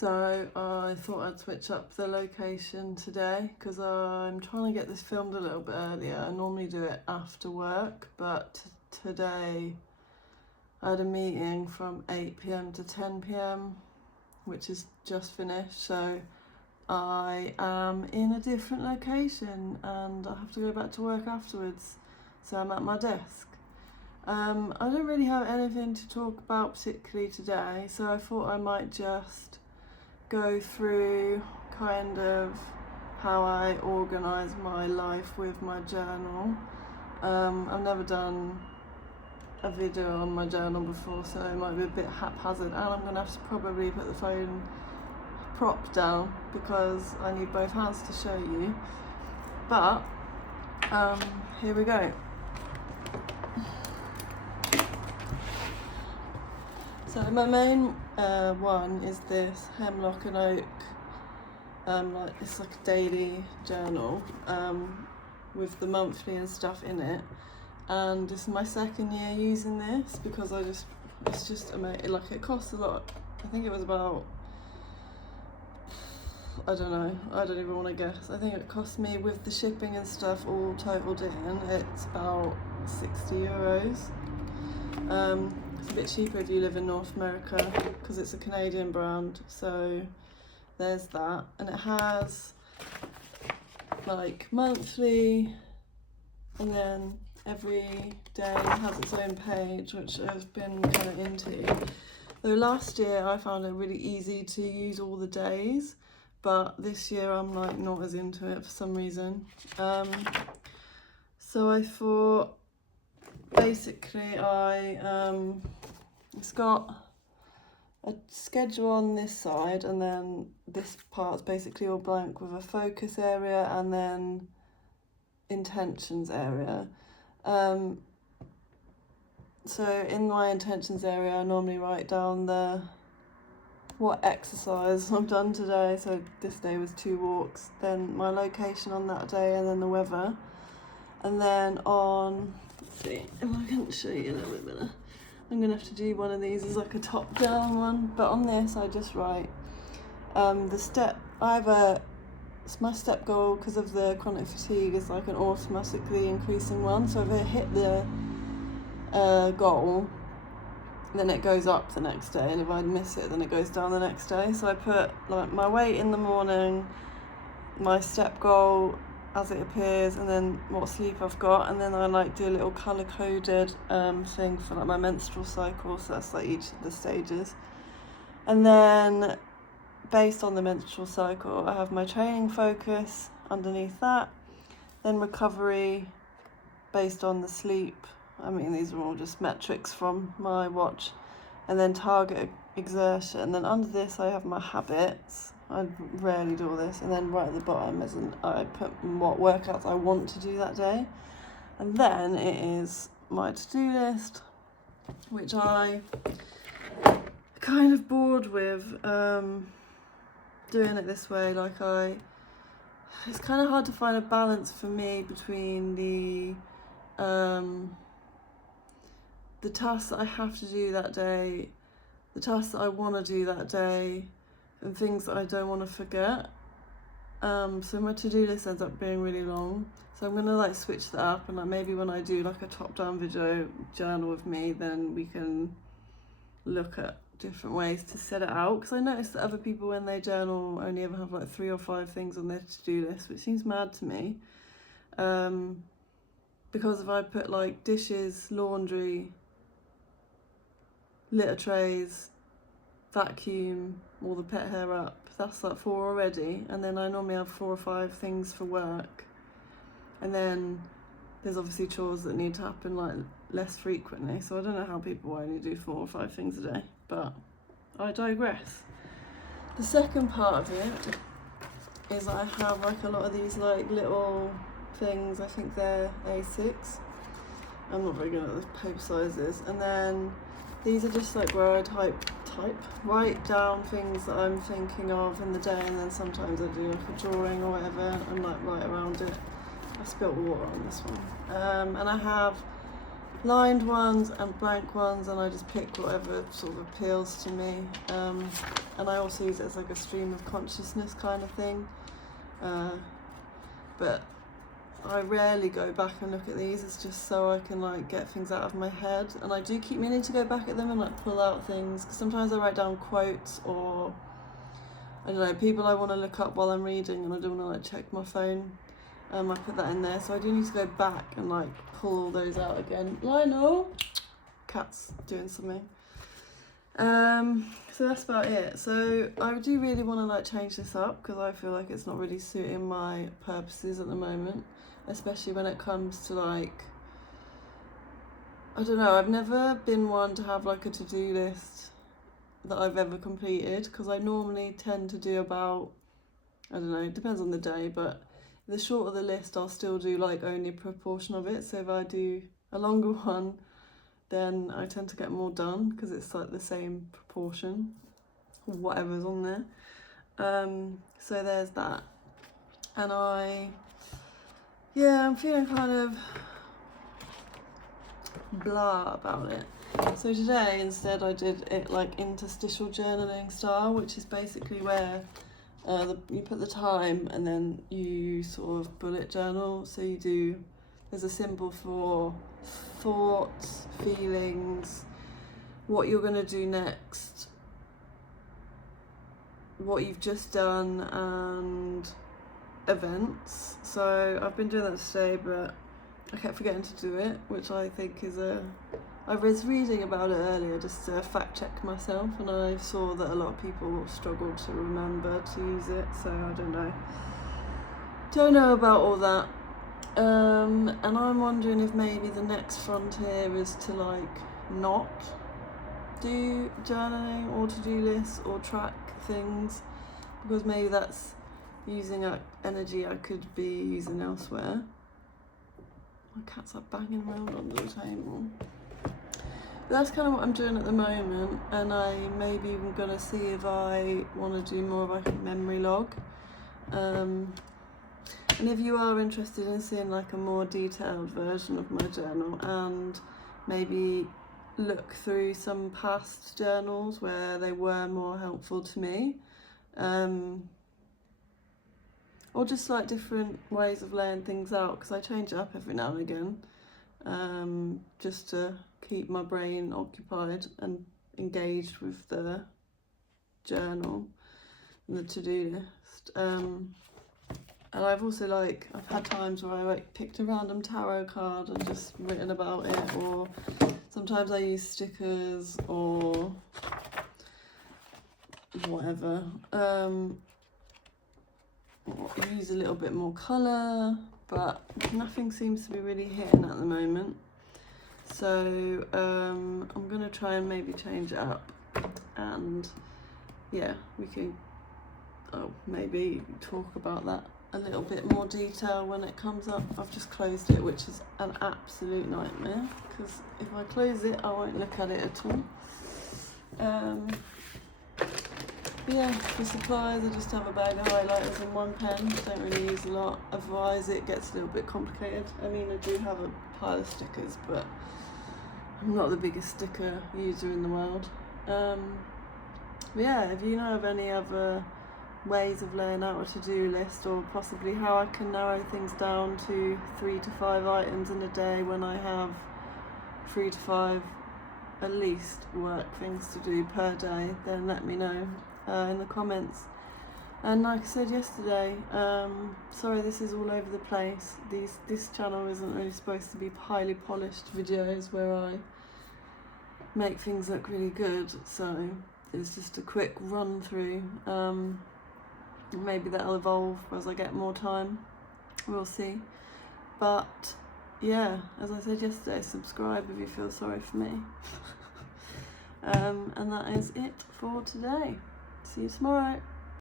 So I thought I'd switch up the location today because I'm trying to get this filmed a little bit earlier. I normally do it after work, but today I had a meeting from 8 p.m. to 10 p.m, which is just finished. So I am in a different location and I have to go back to work afterwards. So I'm at my desk. I don't really have anything to talk about particularly today, so I thought I might just go through kind of how I organise my life with my journal. I've never done a video on my journal before, so it might be a bit haphazard, and I'm going to have to probably put the phone prop down because I need both hands to show you. But here we go. So my main one is this Hemlock and Oak, it's like a daily journal with the monthly and stuff in it, and this is my second year using this because it's just amazing. Like, it costs a lot. I think it was about, I don't know, I don't even want to guess. I think it cost me, with the shipping and stuff all totaled in, it's about €60. It's a bit cheaper if you live in North America because it's a Canadian brand, so there's that. And it has like monthly, and then every day has its own page, which I've been kind of into. Though last year I found it really easy to use all the days, but this year I'm like not as into it for some reason. So I thought, basically it's got a schedule on this side, and then this part's basically all blank with a focus area and then intentions area. So in my intentions area I normally write down what exercise I've done today. So this day was 2 walks, then my location on that day, and then the weather. And then on, let's see if I can show you a little bit better. I'm going to have to do one of these as like a top down one, but on this I just write the step. It's my step goal because of the chronic fatigue is like an automatically increasing one. So if I hit the goal, then it goes up the next day, and if I miss it, then it goes down the next day. So I put like my weight in the morning, my step goal as it appears, and then what sleep I've got, and then I like do a little colour coded thing for like my menstrual cycle, so that's like each of the stages. And then based on the menstrual cycle I have my training focus underneath that, then recovery based on the sleep. I mean, these are all just metrics from my watch, and then target exertion. And then under this I have my habits. I rarely do all this, and then right at the bottom I put what workouts I want to do that day, and then it is my to-do list, which I kind of bored with doing it this way. Like, it's kind of hard to find a balance for me between the tasks that I have to do that day, the tasks that I want to do that day, and things that I don't want to forget. So my to-do list ends up being really long. So I'm gonna like switch that up, and like maybe when I do like a top-down video journal with me, then we can look at different ways to set it out. Because I noticed that other people, when they journal, only ever have like 3 or 5 things on their to-do list, which seems mad to me. Because if I put like dishes, laundry, litter trays, vacuum, all the pet hair up, that's like 4 already. And then I normally have 4 or 5 things for work, and then there's obviously chores that need to happen like less frequently. So I don't know how people only do 4 or 5 things a day, but I digress. The second part of it is I have like a lot of these like little things. I think they're A6. I'm not very good at the paper sizes. And then these are just like where I write down things that I'm thinking of in the day, and then sometimes I do like a drawing or whatever and like write around it. I spilt water on this one. And I have lined ones and blank ones, and I just pick whatever sort of appeals to me. And I also use it as like a stream of consciousness kind of thing. But I rarely go back and look at these. It's just so I can like get things out of my head, and I do keep meaning to go back at them and like pull out things, because sometimes I write down quotes or I don't know, people I want to look up while I'm reading and I don't want to like check my phone. I put that in there, so I do need to go back and like pull all those out again. Lionel, cat's doing something. So that's about it. So I do really want to like change this up, because I feel like it's not really suiting my purposes at the moment, especially when it comes to like, I don't know, I've never been one to have like a to-do list that I've ever completed, because I normally tend to do about, I don't know, it depends on the day, but the shorter the list, I'll still do like only a proportion of it. So if I do a longer one, then I tend to get more done, because it's like the same proportion, whatever's on there. So there's that. And I'm feeling kind of blah about it. So today instead I did it like interstitial journaling style, which is basically where you put the time and then you sort of bullet journal. So there's a symbol for thoughts, feelings, what you're going to do next, what you've just done, and events. So I've been doing that today, but I kept forgetting to do it, which I think is I was reading about it earlier just to fact check myself, and I saw that a lot of people struggle to remember to use it, so I don't know about all that. And I'm wondering if maybe the next frontier is to like not do journaling or to-do lists or track things, because maybe that's using energy I could be using elsewhere. My cat's like banging around under the table. But that's kind of what I'm doing at the moment, and I maybe am gonna see if I want to do more of like a memory log. And if you are interested in seeing like a more detailed version of my journal, and maybe look through some past journals where they were more helpful to me, or just like different ways of laying things out, because I change it up every now and again, just to keep my brain occupied and engaged with the journal and the to-do list. And I've also I've had times where I like picked a random tarot card and just written about it, or sometimes I use stickers or whatever. Use a little bit more colour, but nothing seems to be really hitting at the moment. So I'm going to try and maybe change it up, and yeah, we can maybe talk about that a little bit more detail when it comes up. I've just closed it, which is an absolute nightmare, because if I close it I won't look at it at all. Yeah, for supplies I just have a bag of highlighters and one pen. Don't really use a lot, otherwise it gets a little bit complicated. I mean, I do have a pile of stickers, but I'm not the biggest sticker user in the world. But yeah, if you know of any other ways of laying out a to-do list, or possibly how I can narrow things down to 3 to 5 items in a day when I have 3 to 5 at least work things to do per day, then let me know in the comments. And like I said yesterday, sorry this is all over the place. This channel isn't really supposed to be highly polished videos where I make things look really good, so it's just a quick run through. Maybe that'll evolve as I get more time, we'll see. But yeah, as I said yesterday, subscribe if you feel sorry for me. And that is it for today. See you tomorrow.